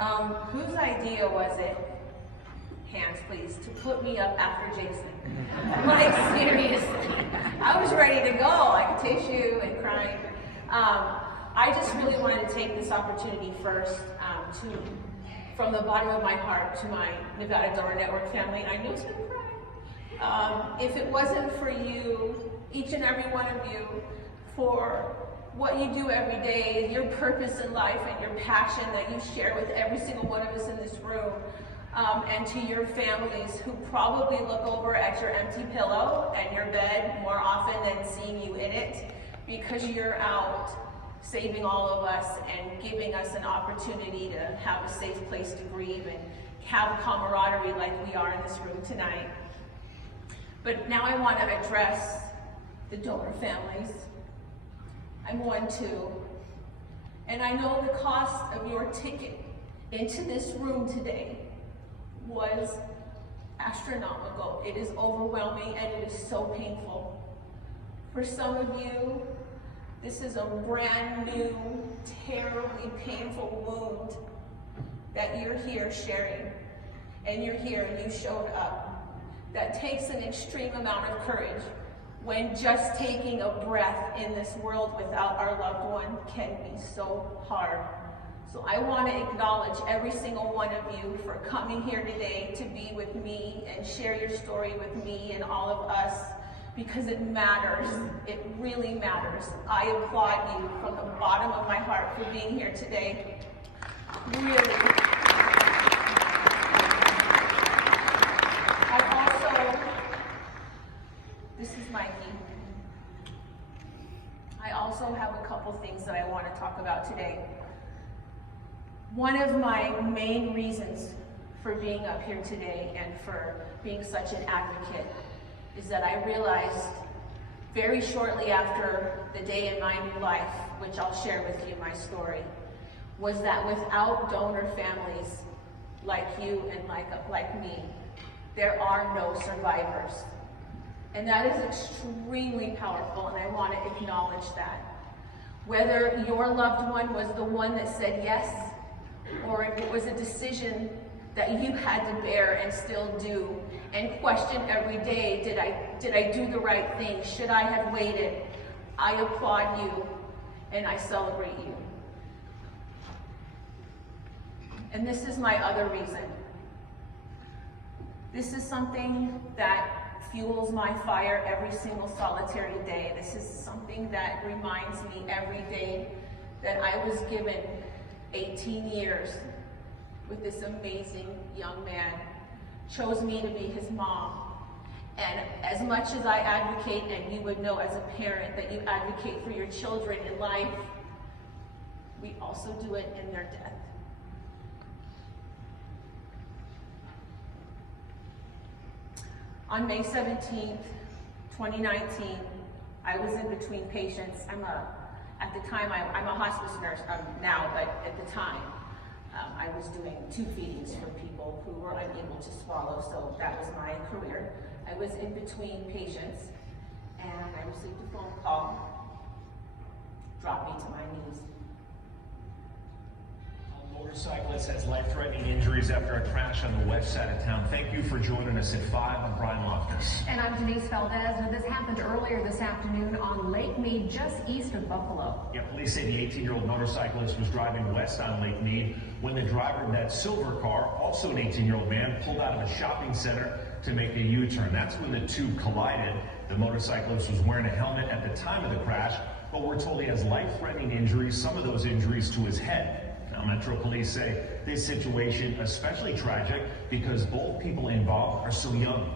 Whose idea was it, hands please, to put me up after Jason? Like, seriously. I was ready to go, like tissue and crying. I just really wanted to take this opportunity first from the bottom of my heart, to my Nevada Donor Network family. I know it's gonna cry. If it wasn't for you, each and every one of you, for what you do every day, your purpose in life and your passion that you share with every single one of us in this room, and to your families who probably look over at your empty pillow and your bed more often than seeing you in it, because you're out saving all of us and giving us an opportunity to have a safe place to grieve and have camaraderie like we are in this room tonight. But now I want to address the donor families. I'm one too. And I know the cost of your ticket into this room today was astronomical. It is overwhelming and it is so painful. For some of you, this is a brand new, terribly painful wound that you're here sharing. And you're here and you showed up. That takes an extreme amount of courage, when just taking a breath in this world without our loved one can be so hard. So I want to acknowledge every single one of you for coming here today to be with me and share your story with me and all of us, because it matters. It really matters. I applaud you from the bottom of my heart for being here today. Really. This is Mikey. I also have a couple things that I want to talk about today. One of my main reasons for being up here today and for being such an advocate is that I realized very shortly after the day in my new life, which I'll share with you my story, was that without donor families like you and like me, there are no survivors. And that is extremely powerful, and I want to acknowledge that. Whether your loved one was the one that said yes, or if it was a decision that you had to bear and still do, and question every day, did I do the right thing? Should I have waited? I applaud you, and I celebrate you. And this is my other reason. This is something that fuels my fire every single solitary day. This is something that reminds me every day that I was given 18 years with this amazing young man, chose me to be his mom. And as much as I advocate, and you would know as a parent that you advocate for your children in life, we also do it in their death. On May 17th, 2019, I was in between patients. At the time, I'm a hospice nurse now, but at the time, I was doing tube feedings for people who were unable to swallow, so that was my career. I was in between patients, and I received a phone call, dropped me to my knees. A motorcyclist has life-threatening injuries after a crash on the west side of town. Thank you for joining us at 5. I'm Brian Loftus. And I'm Denise Valdez. Now, this happened earlier this afternoon on Lake Mead, just east of Buffalo. Yeah, police say the 18-year-old motorcyclist was driving west on Lake Mead when the driver of that silver car, also an 18-year-old man, pulled out of a shopping center to make a U-turn. That's when the two collided. The motorcyclist was wearing a helmet at the time of the crash, but we're told he has life-threatening injuries, some of those injuries to his head. Now, Metro Police say this situation especially tragic because both people involved are so young.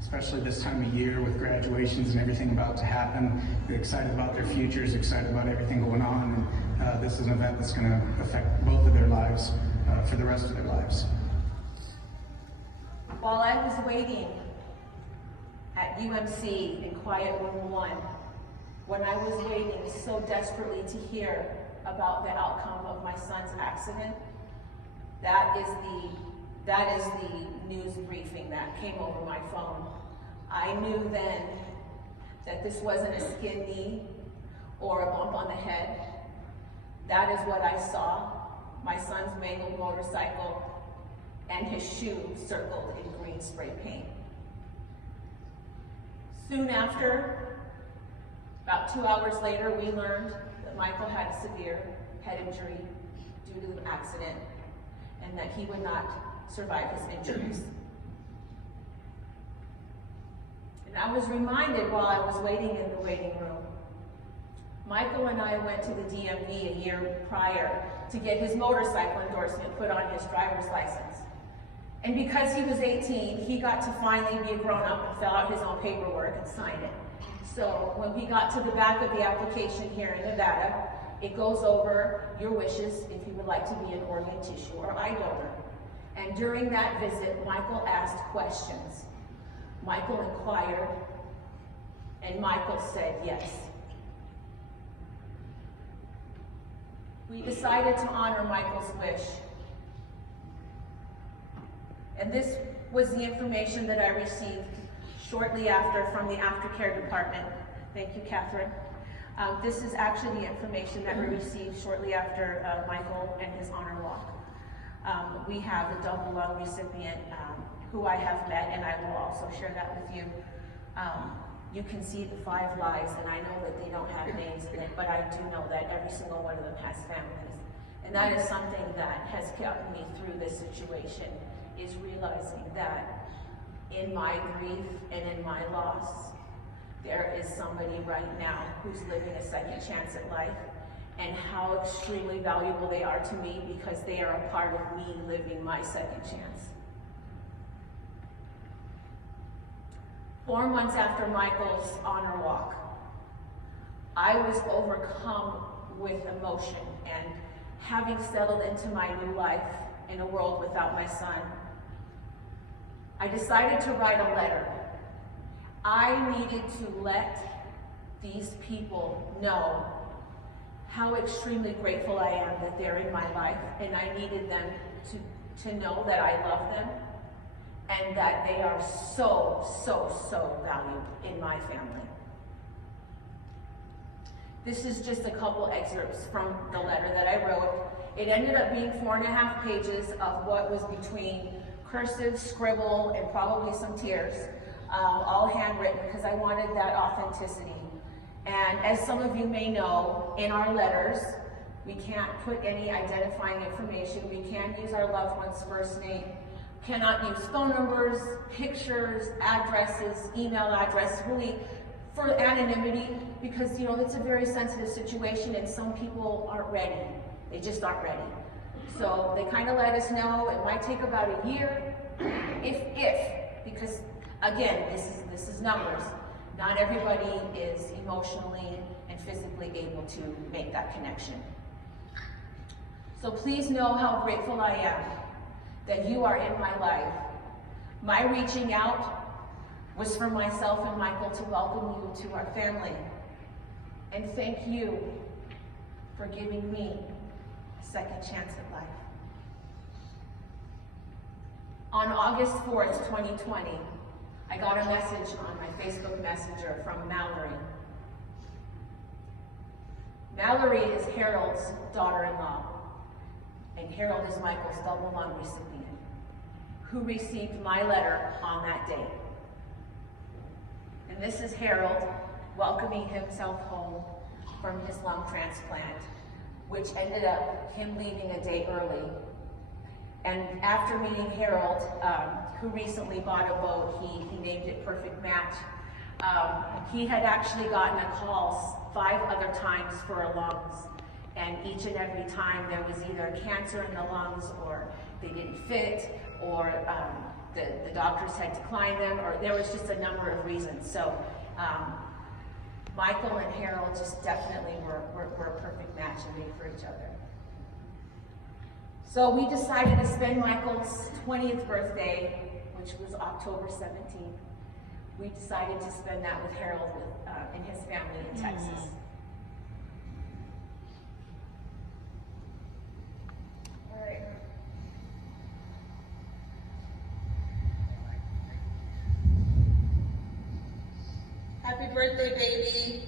Especially this time of year with graduations and everything about to happen. They're excited about their futures, excited about everything going on, and this is an event that's going to affect both of their lives for the rest of their lives. While I was waiting at UMC in Quiet Room 1, when I was waiting so desperately to hear about the outcome of my son's accident, that is the news briefing that came over my phone. I knew then that this wasn't a skin knee or a bump on the head. That is what I saw. My son son's mangled motorcycle and his shoe circled in green spray paint. Soon after, about 2 hours later, we learned that Michael had a severe head injury due to the accident and that he would not survive his injuries. And I was reminded while I was waiting in the waiting room, Michael and I went to the DMV a year prior to get his motorcycle endorsement put on his driver's license. And because he was 18, he got to finally be a grown-up and fill out his own paperwork and sign it. So when we got to the back of the application here in Nevada, it goes over your wishes if you would like to be an organ, tissue, or eye donor. And during that visit, Michael asked questions. Michael inquired, and Michael said yes. We decided to honor Michael's wish. And this was the information that I received shortly after from the aftercare department. Thank you, Catherine. This is actually the information that we received shortly after Michael and his honor walk. We have a double lung recipient who I have met, and I will also share that with you. You can see the 5 lives, and I know that they don't have names in it, but I do know that every single one of them has families. And that is something that has kept me through this situation, is realizing that in my grief and in my loss, there is somebody right now who's living a second chance at life, and how extremely valuable they are to me because they are a part of me living my second chance. 4 months after Michael's honor walk, I was overcome with emotion, and having settled into my new life in a world without my son, I decided to write a letter. I needed to let these people know how extremely grateful I am that they're in my life, and I needed them to know that I love them and that they are so, so, so valued in my family. This is just a couple excerpts from the letter that I wrote. It ended up being 4.5 pages of what was between cursive, scribble, and probably some tears, all handwritten, because I wanted that authenticity. And as some of you may know, in our letters, we can't put any identifying information. We can't use our loved one's first name, cannot use phone numbers, pictures, addresses, email address, really for anonymity, because it's a very sensitive situation and some people aren't ready. They just aren't ready. So they kind of let us know it might take about a year, because again, this is numbers. Not everybody is emotionally and physically able to make that connection. So please know how grateful I am that you are in my life. My reaching out was for myself and Michael to welcome you to our family. And thank you for giving me a second chance at life. On August 4th, 2020, I got a message on my Facebook Messenger from Mallory. Mallory is Harold's daughter-in-law, and Harold is Michael's double lung recipient, who received my letter on that day. And this is Harold welcoming himself home from his lung transplant, which ended up him leaving a day early. And after meeting Harold, who recently bought a boat, he named it Perfect Match. He had actually gotten a call 5 other times for a lungs. And each and every time there was either cancer in the lungs, or they didn't fit, or the doctors had declined them, or there was just a number of reasons. So Michael and Harold just definitely were a perfect match and made for each other. So we decided to spend Michael's 20th birthday, which was October 17th. We decided to spend that with Harold and his family in Texas. All right. Happy birthday, baby.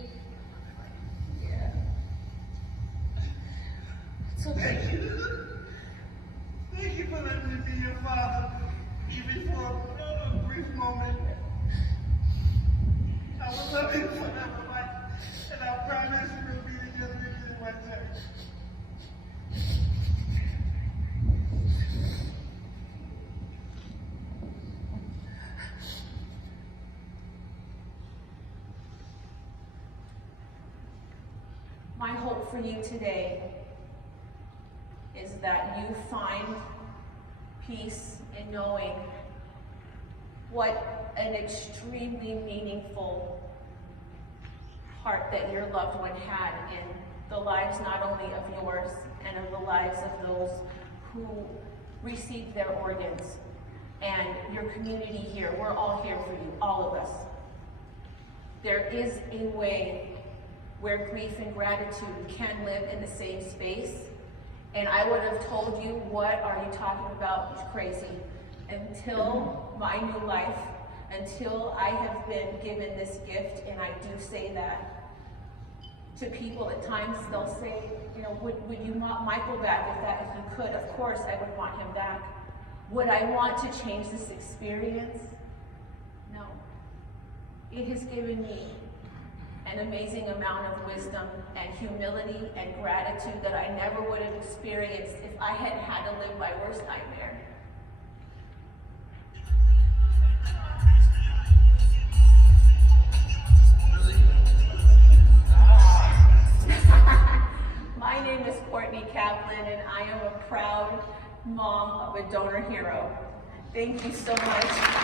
Yeah. It's okay. dear Father, even for a brief moment. I will love you forever, Mike, and I promise we will be together again one day. My hope for you today is that you find peace in knowing what an extremely meaningful part that your loved one had in the lives not only of yours and of the lives of those who received their organs. And your community here, we're all here for you, all of us. There is a way where grief and gratitude can live in the same space. And I would have told you, what are you talking about? It's crazy. Until my new life, until I have been given this gift, and I do say that to people at times, they'll say, you know, would you want Michael back if you could? Of course I would want him back. Would I want to change this experience? No. It has given me an amazing amount of wisdom and humility and gratitude that I never would have experienced if I had had to live my worst nightmare. My name is Courtney Kaplan, and I am a proud mom of a donor hero. Thank you so much.